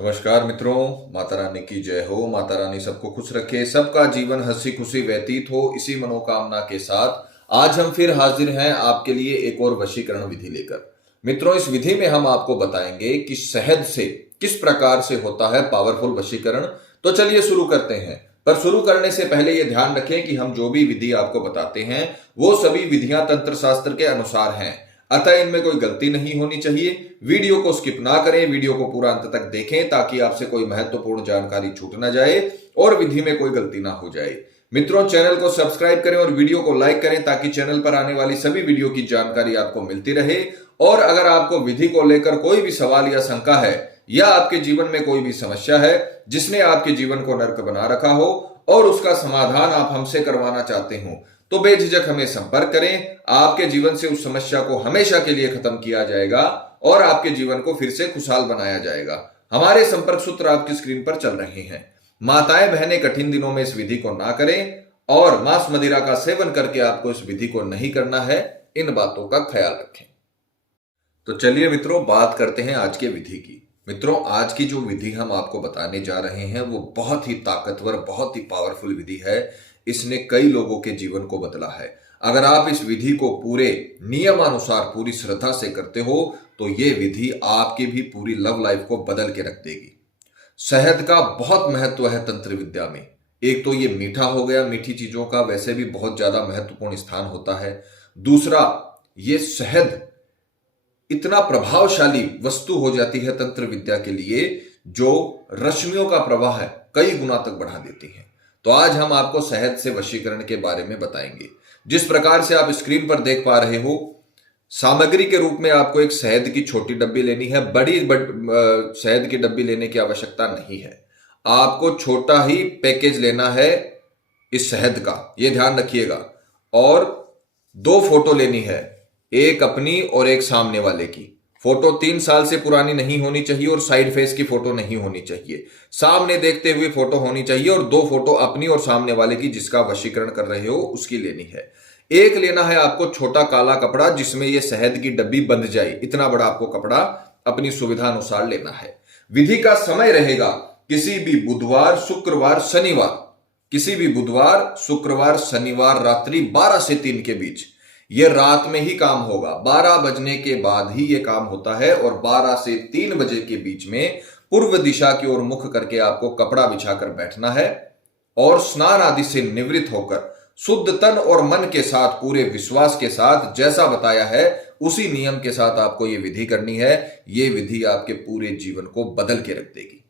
नमस्कार मित्रों, माता रानी की जय हो। माता रानी सबको खुश रखे, सबका जीवन हंसी खुशी व्यतीत हो, इसी मनोकामना के साथ आज हम फिर हाजिर हैं आपके लिए एक और वशीकरण विधि लेकर। मित्रों, इस विधि में हम आपको बताएंगे कि शहद से किस प्रकार से होता है पावरफुल वशीकरण। तो चलिए शुरू करते हैं। पर शुरू करने से पहले यह ध्यान रखें कि हम जो भी विधि आपको बताते हैं वो सभी विधियां तंत्र शास्त्र के अनुसार हैं, अतः इनमें कोई गलती नहीं होनी चाहिए। वीडियो को स्किप ना करें, वीडियो को पूरा अंत तक देखें ताकि आपसे कोई महत्वपूर्ण जानकारी छूट ना जाए और विधि में कोई गलती ना हो जाए। मित्रों, चैनल को सब्सक्राइब करें और वीडियो को लाइक करें ताकि चैनल पर आने वाली सभी वीडियो की जानकारी आपको मिलती रहे। और अगर आपको विधि को लेकर कोई भी सवाल या शंका है या आपके जीवन में कोई भी समस्या है जिसने आपके जीवन को नर्क बना रखा हो और उसका समाधान आप हमसे करवाना चाहते हो, तो बेझिझक हमें संपर्क करें। आपके जीवन से उस समस्या को हमेशा के लिए खत्म किया जाएगा और आपके जीवन को फिर से खुशहाल बनाया जाएगा। हमारे संपर्क सूत्र आपकी स्क्रीन पर चल रहे हैं। माताएं बहनें कठिन दिनों में इस विधि को ना करें और मांस मदिरा का सेवन करके आपको इस विधि को नहीं करना है। इन बातों का ख्याल रखें। तो चलिए मित्रों, बात करते हैं आज के विधि की। मित्रों, आज की जो विधि हम आपको बताने जा रहे हैं वो बहुत ही ताकतवर, बहुत ही पावरफुल विधि है। इसने कई लोगों के जीवन को बदला है। अगर आप इस विधि को पूरे नियमानुसार पूरी श्रद्धा से करते हो तो ये विधि आपकी भी पूरी लव लाइफ को बदल के रख देगी। शहद का बहुत महत्व है तंत्र विद्या में। एक तो ये मीठा हो गया, मीठी चीजों का वैसे भी बहुत ज्यादा महत्वपूर्ण स्थान होता है। दूसरा, ये शहद इतना प्रभावशाली वस्तु हो जाती है तंत्र विद्या के लिए जो रश्मियों का प्रवाह है कई गुना तक बढ़ा देती है। तो आज हम आपको शहद से वशीकरण के बारे में बताएंगे। जिस प्रकार से आप स्क्रीन पर देख पा रहे हो, सामग्री के रूप में आपको एक शहद की छोटी डब्बी लेनी है। बड़ी शहद की डब्बी लेने की आवश्यकता नहीं है। आपको छोटा ही पैकेज लेना है इस शहद का, यह ध्यान रखिएगा। और 2 फोटो लेनी है, एक अपनी और एक सामने वाले की। फोटो 3 साल से पुरानी नहीं होनी चाहिए और साइड फेस की फोटो नहीं होनी चाहिए। सामने देखते हुए फोटो होनी चाहिए और 2 फोटो अपनी और सामने वाले की जिसका वशीकरण कर रहे हो उसकी लेनी है। एक लेना है आपको छोटा काला कपड़ा जिसमें यह शहद की डब्बी बंध जाए। इतना बड़ा आपको कपड़ा अपनी सुविधा अनुसार लेना है। विधि का समय रहेगा किसी भी बुधवार, शुक्रवार, शनिवार, किसी भी बुधवार, शुक्रवार, शनिवार रात्रि 12 से 3 के बीच। यह रात में ही काम होगा। 12 बजने के बाद ही यह काम होता है और 12 से 3 बजे के बीच में पूर्व दिशा की ओर मुख करके आपको कपड़ा बिछाकर बैठना है और स्नान आदि से निवृत्त होकर शुद्ध तन और मन के साथ, पूरे विश्वास के साथ, जैसा बताया है उसी नियम के साथ आपको यह विधि करनी है। यह विधि आपके पूरे जीवन को बदल के रख देगी।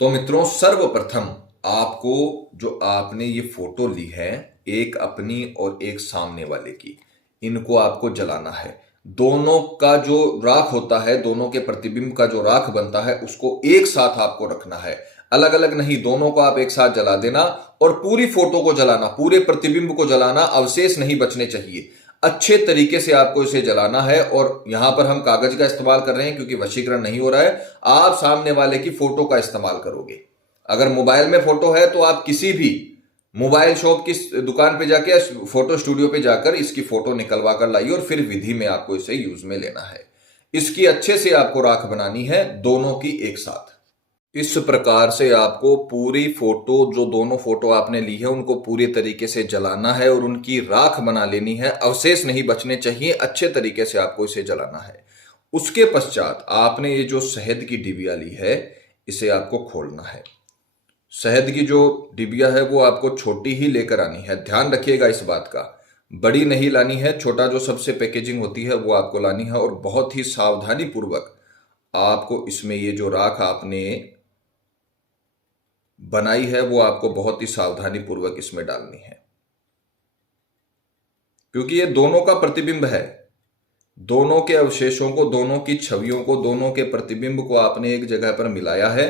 तो मित्रों, सर्वप्रथम आपको जो आपने ये फोटो ली है, एक अपनी और एक सामने वाले की, इनको आपको जलाना है। दोनों का जो राख होता है, दोनों के प्रतिबिंब का जो राख बनता है उसको एक साथ आपको रखना है, अलग अलग नहीं। दोनों को आप एक साथ जला देना और पूरी फोटो को जलाना, पूरे प्रतिबिंब को जलाना, अवशेष नहीं बचने चाहिए। अच्छे तरीके से आपको इसे जलाना है। और यहां पर हम कागज का इस्तेमाल कर रहे हैं क्योंकि वशीकरण नहीं हो रहा है। आप सामने वाले की फोटो का इस्तेमाल करोगे। अगर मोबाइल में फोटो है तो आप किसी भी मोबाइल शॉप की दुकान पे जाके, फोटो स्टूडियो पे जाकर इसकी फोटो निकलवा कर लाइए और फिर विधि में आपको इसे यूज में लेना है। इसकी अच्छे से आपको राख बनानी है, दोनों की एक साथ। इस प्रकार से आपको पूरी फोटो, जो दोनों फोटो आपने ली है, उनको पूरी तरीके से जलाना है और उनकी राख बना लेनी है। अवशेष नहीं बचने चाहिए। अच्छे तरीके से आपको इसे जलाना है। उसके पश्चात आपने ये जो शहद की डिबिया ली है, इसे आपको खोलना है। शहद की जो डिबिया है वो आपको छोटी ही लेकर आनी है। ध्यान रखिएगा इस बात का, बड़ी नहीं लानी है। छोटा जो सबसे पैकेजिंग होती है वो आपको लानी है और बहुत ही सावधानी पूर्वक आपको इसमें ये जो राख आपने बनाई है वो आपको बहुत ही सावधानी पूर्वक इसमें डालनी है, क्योंकि ये दोनों का प्रतिबिंब है। दोनों के अवशेषों को, दोनों की छवियों को, दोनों के प्रतिबिंब को आपने एक जगह पर मिलाया है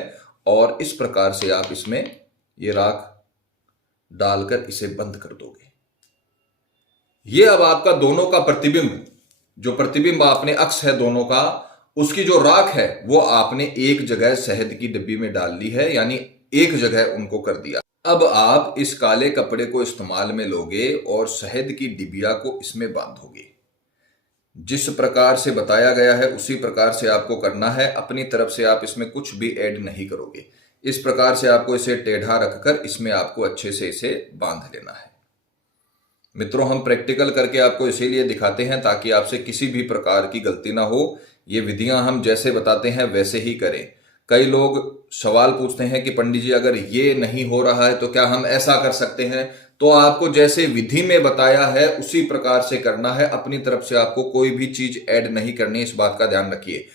और इस प्रकार से आप इसमें ये राख डालकर इसे बंद कर दोगे। ये अब आपका दोनों का प्रतिबिंब, जो प्रतिबिंब आपने अक्ष है दोनों का, उसकी जो राख है वो आपने एक जगह शहद की डिब्बी में डाल ली है, यानी एक जगह उनको कर दिया। अब आप इस काले कपड़े को इस्तेमाल में लोगे और शहद की डिबिया को इसमें बांधोगे। जिस प्रकार से बताया गया है उसी प्रकार से आपको करना है। अपनी तरफ से आप इसमें कुछ भी ऐड नहीं करोगे। इस प्रकार से आपको इसे टेढ़ा रखकर इसमें आपको अच्छे से इसे बांध लेना है। मित्रों, हम प्रैक्टिकल करके आपको इसीलिए दिखाते हैं ताकि आपसे किसी भी प्रकार की गलती ना हो। ये विधियां हम जैसे बताते हैं वैसे ही करें। कई लोग सवाल पूछते हैं कि पंडित जी अगर ये नहीं हो रहा है तो क्या हम ऐसा कर सकते हैं? तो आपको जैसे विधि में बताया है उसी प्रकार से करना है। अपनी तरफ से आपको कोई भी चीज ऐड नहीं करनी, इस बात का ध्यान रखिए।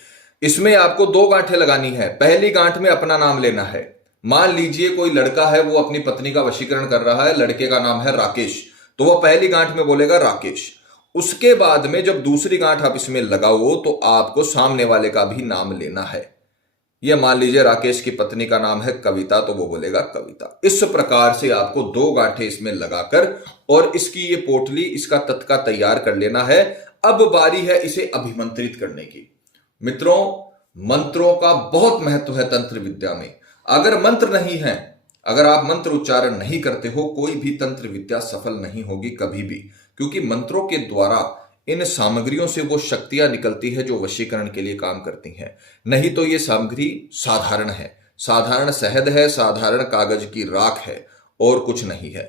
इसमें आपको 2 गांठें लगानी है। पहली गांठ में अपना नाम लेना है। मान लीजिए कोई लड़का है, वो अपनी पत्नी का वशीकरण कर रहा है, लड़के का नाम है राकेश, तो वो पहली गांठ में बोलेगा राकेश। उसके बाद में जब दूसरी गांठ आप इसमें लगाओ तो आपको सामने वाले का भी नाम लेना है। यह मान लीजिए राकेश की पत्नी का नाम है कविता, तो वो बोलेगा कविता। इस प्रकार से आपको 2 गांठें इसमें लगाकर और इसकी ये पोटली, इसका तत्का तैयार कर लेना है। अब बारी है इसे अभिमंत्रित करने की। मित्रों, मंत्रों का बहुत महत्व है तंत्र विद्या में। अगर मंत्र नहीं है, अगर आप मंत्र उच्चारण नहीं करते हो, कोई भी तंत्र विद्या सफल नहीं होगी कभी भी। क्योंकि मंत्रों के द्वारा इन सामग्रियों से वो शक्तियां निकलती है जो वशीकरण के लिए काम करती हैं। नहीं तो ये सामग्री साधारण है, साधारण शहद है, साधारण कागज की राख है और कुछ नहीं है।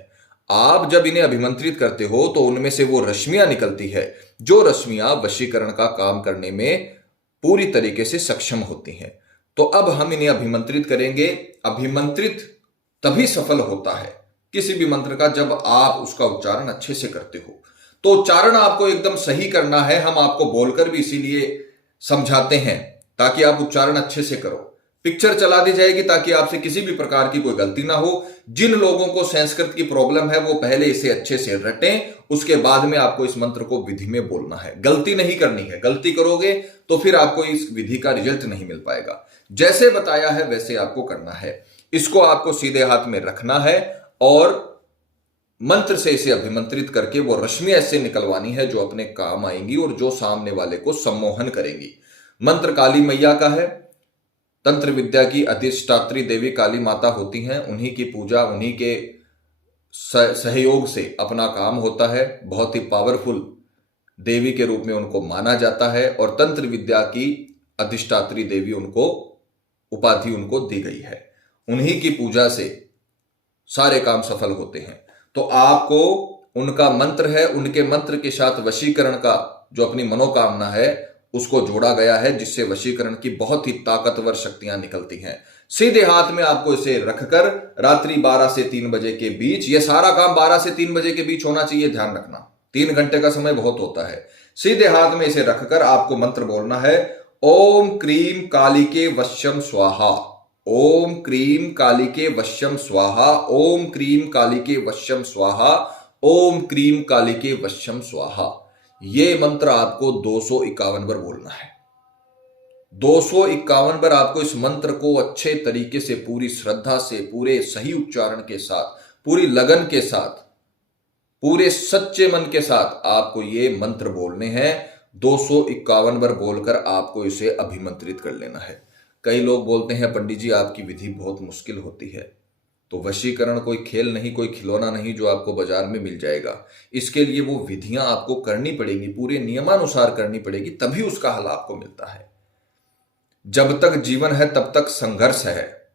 आप जब इन्हें अभिमंत्रित करते हो तो उनमें से वो रश्मियां निकलती है, जो रश्मियां वशीकरण का काम करने में पूरी तरीके से सक्षम होती हैं। तो अब हम इन्हें अभिमंत्रित करेंगे। अभिमंत्रित तभी सफल होता है किसी भी मंत्र का जब आप उसका उच्चारण अच्छे से करते हो। तो उच्चारण आपको एकदम सही करना है। हम आपको बोलकर भी इसीलिए समझाते हैं ताकि आप उच्चारण अच्छे से करो। पिक्चर चला दी जाएगी ताकि आपसे किसी भी प्रकार की कोई गलती ना हो। जिन लोगों को संस्कृत की प्रॉब्लम है वो पहले इसे अच्छे से रटें, उसके बाद में आपको इस मंत्र को विधि में बोलना है। गलती नहीं करनी है। गलती करोगे तो फिर आपको इस विधि का रिजल्ट नहीं मिल पाएगा। जैसे बताया है वैसे आपको करना है। इसको आपको सीधे हाथ में रखना है और मंत्र से इसे अभिमंत्रित करके वो रश्मियां ऐसे निकलवानी है जो अपने काम आएंगी और जो सामने वाले को सम्मोहन करेंगी। मंत्र काली मैया का है। तंत्र विद्या की अधिष्ठात्री देवी काली माता होती हैं। उन्हीं की पूजा, उन्हीं के सहयोग से अपना काम होता है। बहुत ही पावरफुल देवी के रूप में उनको माना जाता है और तंत्र विद्या की अधिष्ठात्री देवी उनको उपाधि उनको दी गई है। उन्हीं की पूजा से सारे काम सफल होते हैं। तो आपको उनका मंत्र है, उनके मंत्र के साथ वशीकरण का जो अपनी मनोकामना है उसको जोड़ा गया है, जिससे वशीकरण की बहुत ही ताकतवर शक्तियां निकलती हैं। सीधे हाथ में आपको इसे रखकर रात्रि 12 से 3 बजे के बीच, यह सारा काम 12 से 3 बजे के बीच होना चाहिए, ध्यान रखना। 3 घंटे का समय बहुत होता है। सीधे हाथ में इसे रखकर आपको मंत्र बोलना है, ओम क्रीम कालिके वश्यम स्वाहा, ओम क्रीम कालिके वश्यम स्वाहा, ओम क्रीम कालिके वश्यम स्वाहा, ओम क्रीम कालिके वश्यम स्वाहा। ये मंत्र आपको 251 बार बोलना है। 251 बार आपको इस मंत्र को अच्छे तरीके से, पूरी श्रद्धा से, पूरे सही उच्चारण के साथ, पूरी लगन के साथ, पूरे सच्चे मन के साथ आपको ये मंत्र बोलने हैं। 251 बार बोलकर आपको इसे अभिमंत्रित कर लेना है। कई लोग बोलते हैं पंडित जी आपकी विधि बहुत मुश्किल होती है। तो वशीकरण कोई खेल नहीं, कोई खिलौना नहीं जो आपको बाजार में मिल जाएगा। इसके लिए वो विधियां आपको करनी पड़ेंगी, पूरे नियमानुसार करनी पड़ेगी, तभी उसका हल आपको मिलता है। जब तक जीवन है तब तक संघर्ष है,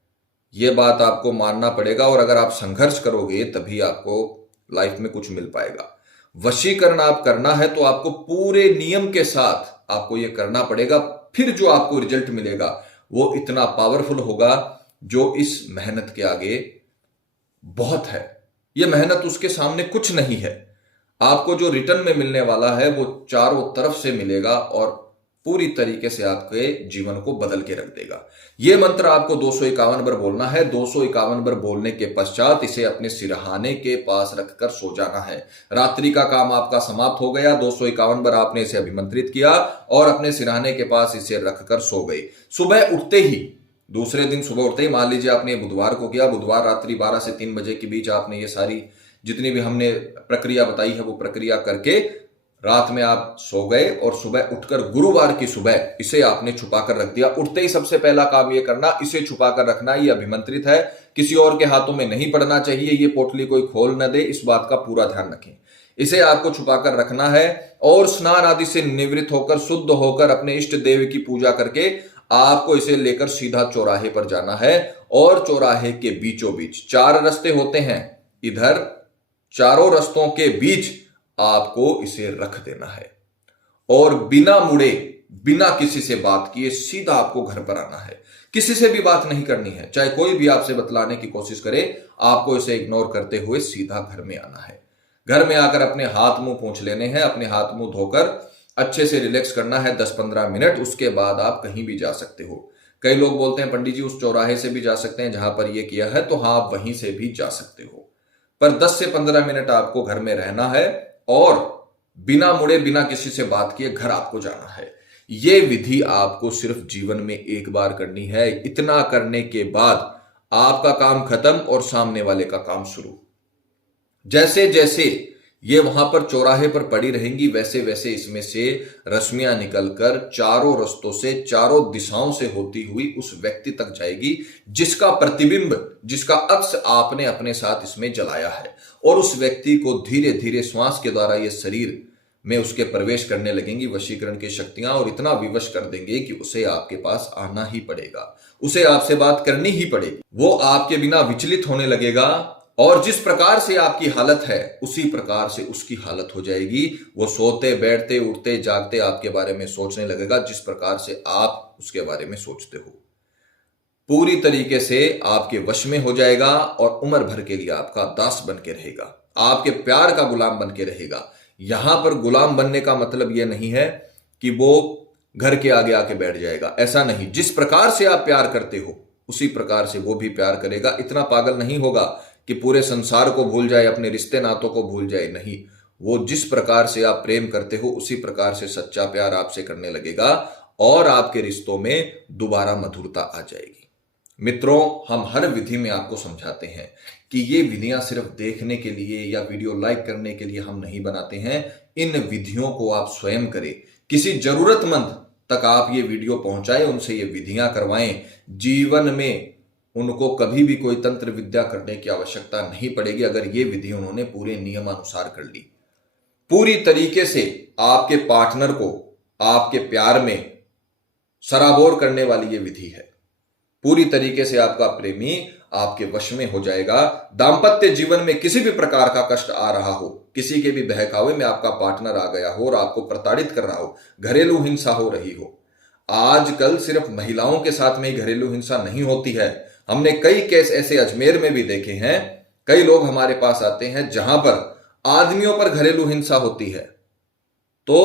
यह बात आपको मानना पड़ेगा। और अगर आप संघर्ष करोगे तभी आपको लाइफ में कुछ मिल पाएगा। वशीकरण आप करना है तो आपको पूरे नियम के साथ आपको यह करना पड़ेगा। फिर जो आपको रिजल्ट मिलेगा वो इतना पावरफुल होगा जो इस मेहनत के आगे बहुत है। यह मेहनत उसके सामने कुछ नहीं है। आपको जो रिटर्न में मिलने वाला है वो चारों तरफ से मिलेगा और पूरी तरीके से आपके जीवन को बदल के रख देगा। यह मंत्र आपको 251 बार बोलना है। 251 बार बोलने के पश्चात इसे अपने सिरहाने के पास रखकर सो जाना है। रात्रि का काम आपका समाप्त हो गया। 251 बार आपने इसे अभिमंत्रित किया और अपने सिरहाने के पास इसे रखकर सो गए। सुबह उठते ही, दूसरे दिन सुबह उठते ही, मान लीजिए आपने बुधवार को किया, बुधवार रात्रि 12 से 3 बजे के बीच आपने ये सारी जितनी भी हमने प्रक्रिया बताई है वो प्रक्रिया करके रात में आप सो गए और सुबह उठकर गुरुवार की सुबह इसे आपने छुपाकर रख दिया। उठते ही सबसे पहला काम ये करना, इसे छुपाकर रखना। ये अभिमंत्रित है, किसी और के हाथों में नहीं पड़ना चाहिए। ये पोटली कोई खोल न दे, इस बात का पूरा ध्यान रखें। इसे आपको छुपाकर रखना है और स्नान आदि से निवृत्त होकर शुद्ध होकर अपने इष्ट देव की पूजा करके आपको इसे लेकर सीधा चौराहे पर जाना है और चौराहे के बीचों बीच 4 रास्ते होते हैं, इधर चारों रास्तों के बीच आपको इसे रख देना है और बिना मुड़े बिना किसी से बात किए सीधा आपको घर पर आना है। किसी से भी बात नहीं करनी है, चाहे कोई भी आपसे बतलाने की कोशिश करे, आपको इसे इग्नोर करते हुए सीधा घर में आना है। घर में आकर अपने हाथ मुंह पोंछ लेने हैं, अपने हाथ मुंह धोकर अच्छे से रिलैक्स करना है 10-15 मिनट। उसके बाद आप कहीं भी जा सकते हो। कई लोग बोलते हैं पंडित जी उस चौराहे से भी जा सकते हैं जहां पर यह किया है, तो हाँ आप वहीं से भी जा सकते हो, पर 10 से 15 मिनट आपको घर में रहना है और बिना मुड़े बिना किसी से बात किए घर आपको जाना है। यह विधि आपको सिर्फ जीवन में एक बार करनी है। इतना करने के बाद आपका काम खत्म और सामने वाले का काम शुरू। जैसे जैसे ये वहां पर चौराहे पर पड़ी रहेंगी वैसे वैसे इसमें से रश्मियां निकलकर चारों रास्तों से चारों दिशाओं से होती हुई उस व्यक्ति तक जाएगी जिसका प्रतिबिंब, जिसका अक्स आपने अपने साथ इसमें जलाया है, और उस व्यक्ति को धीरे धीरे श्वास के द्वारा ये शरीर में उसके प्रवेश करने लगेंगी वशीकरण की शक्तियां और इतना विवश कर देंगे कि उसे आपके पास आना ही पड़ेगा, उसे आपसे बात करनी ही पड़ेगी। वो आपके बिना विचलित होने लगेगा और जिस प्रकार से आपकी हालत है उसी प्रकार से उसकी हालत हो जाएगी। वो सोते बैठते उठते जागते आपके बारे में सोचने लगेगा जिस प्रकार से आप उसके बारे में सोचते हो। पूरी तरीके से आपके वश में हो जाएगा और उम्र भर के लिए आपका दास बन के रहेगा, आपके प्यार का गुलाम बन के रहेगा। यहां पर गुलाम बनने का मतलब यह नहीं है कि वो घर के आगे आके बैठ जाएगा, ऐसा नहीं। जिस प्रकार से आप प्यार करते हो उसी प्रकार से वो भी प्यार करेगा। इतना पागल नहीं होगा कि पूरे संसार को भूल जाए, अपने रिश्ते नातों को भूल जाए, नहीं। वो जिस प्रकार से आप प्रेम करते हो उसी प्रकार से सच्चा प्यार आपसे करने लगेगा और आपके रिश्तों में दोबारा मधुरता आ जाएगी। मित्रों, हम हर विधि में आपको समझाते हैं कि ये विधियां सिर्फ देखने के लिए या वीडियो लाइक करने के लिए हम नहीं बनाते हैं। इन विधियों को आप स्वयं करें, किसी जरूरतमंद तक आप ये वीडियो पहुंचाएं, उनसे ये विधियां करवाएं। जीवन में उनको कभी भी कोई तंत्र विद्या करने की आवश्यकता नहीं पड़ेगी अगर ये विधि उन्होंने पूरे नियमानुसार कर ली। पूरी तरीके से आपके पार्टनर को आपके प्यार में सराबोर करने वाली ये विधि है। पूरी तरीके से आपका प्रेमी आपके वश में हो जाएगा। दांपत्य जीवन में किसी भी प्रकार का कष्ट आ रहा हो, किसी के भी बहकावे में आपका पार्टनर आ गया हो और आपको प्रताड़ित कर रहा हो, घरेलू हिंसा हो रही हो। आजकल सिर्फ महिलाओं के साथ में ही घरेलू हिंसा नहीं होती है। हमने कई केस ऐसे अजमेर में भी देखे हैं। कई लोग हमारे पास आते हैं जहां पर आदमियों पर घरेलू हिंसा होती है। तो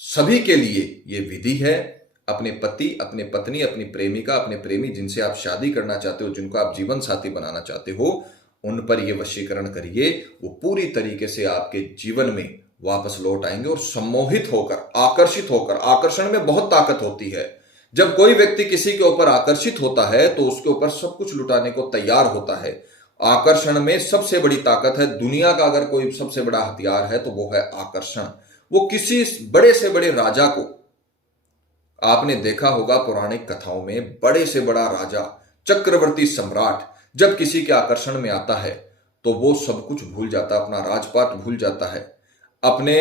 सभी के लिए यह विधि है। अपने पति, अपने पत्नी, अपनी प्रेमिका, अपने प्रेमी जिनसे आप शादी करना चाहते हो, जिनको आप जीवन साथी बनाना चाहते हो, उन पर यह वशीकरण करिए। वो पूरी तरीके से आपके जीवन में वापस लौट आएंगे और सम्मोहित होकर, आकर्षित होकर, आकर्षण में बहुत ताकत होती है। जब कोई व्यक्ति किसी के ऊपर आकर्षित होता है तो उसके ऊपर सब कुछ लुटाने को तैयार होता है। आकर्षण में सबसे बड़ी ताकत है। दुनिया का अगर कोई सबसे बड़ा हथियार है तो वो है आकर्षण। वो किसी बड़े से बड़े राजा को आपने देखा होगा पौराणिक कथाओं में, बड़े से बड़ा राजा, चक्रवर्ती सम्राट जब किसी के आकर्षण में आता है तो वो सब कुछ भूल जाता है, अपना राजपाट भूल जाता है, अपने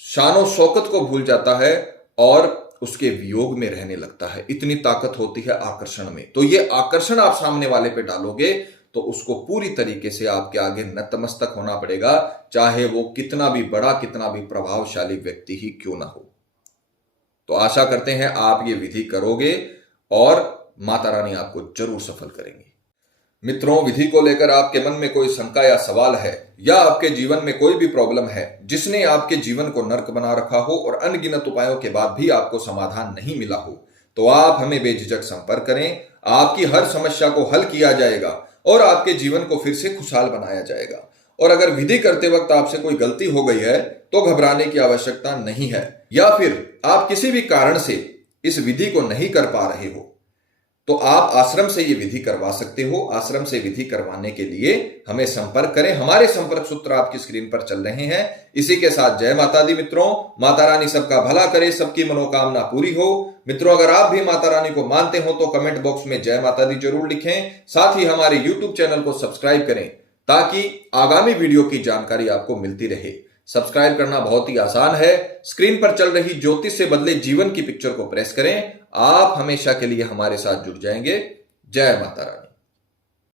शानो शौकत को भूल जाता है और उसके वियोग में रहने लगता है। इतनी ताकत होती है आकर्षण में। तो ये आकर्षण आप सामने वाले पे डालोगे तो उसको पूरी तरीके से आपके आगे नतमस्तक होना पड़ेगा, चाहे वो कितना भी बड़ा, कितना भी प्रभावशाली व्यक्ति ही क्यों ना हो। तो आशा करते हैं आप ये विधि करोगे और माता रानी आपको जरूर सफल करेंगी। मित्रों, विधि को लेकर आपके मन में कोई शंका या सवाल है या आपके जीवन में कोई भी प्रॉब्लम है जिसने आपके जीवन को नर्क बना रखा हो और अनगिनत उपायों के बाद भी आपको समाधान नहीं मिला हो, तो आप हमें बेझिझक संपर्क करें। आपकी हर समस्या को हल किया जाएगा और आपके जीवन को फिर से खुशहाल बनाया जाएगा। और अगर विधि करते वक्त आपसे कोई गलती हो गई है तो घबराने की आवश्यकता नहीं है, या फिर आप किसी भी कारण से इस विधि को नहीं कर पा रहे हो तो आप आश्रम से ये विधि करवा सकते हो। आश्रम से विधि करवाने के लिए हमें संपर्क करें। हमारे संपर्क सूत्र आपकी स्क्रीन पर चल रहे हैं। इसी के साथ जय माता दी मित्रों। माता रानी सबका भला करे, सबकी मनोकामना पूरी हो। मित्रों, अगर आप भी माता रानी को मानते हो तो कमेंट बॉक्स में जय माता दी जरूर लिखें। साथ ही हमारे यूट्यूब चैनल को सब्सक्राइब करें ताकि आगामी वीडियो की जानकारी आपको मिलती रहे। सब्सक्राइब करना बहुत ही आसान है। स्क्रीन पर चल रही ज्योतिष से बदले जीवन की पिक्चर को प्रेस करें। आप हमेशा के लिए हमारे साथ जुड़ जाएंगे। जय माता रानी।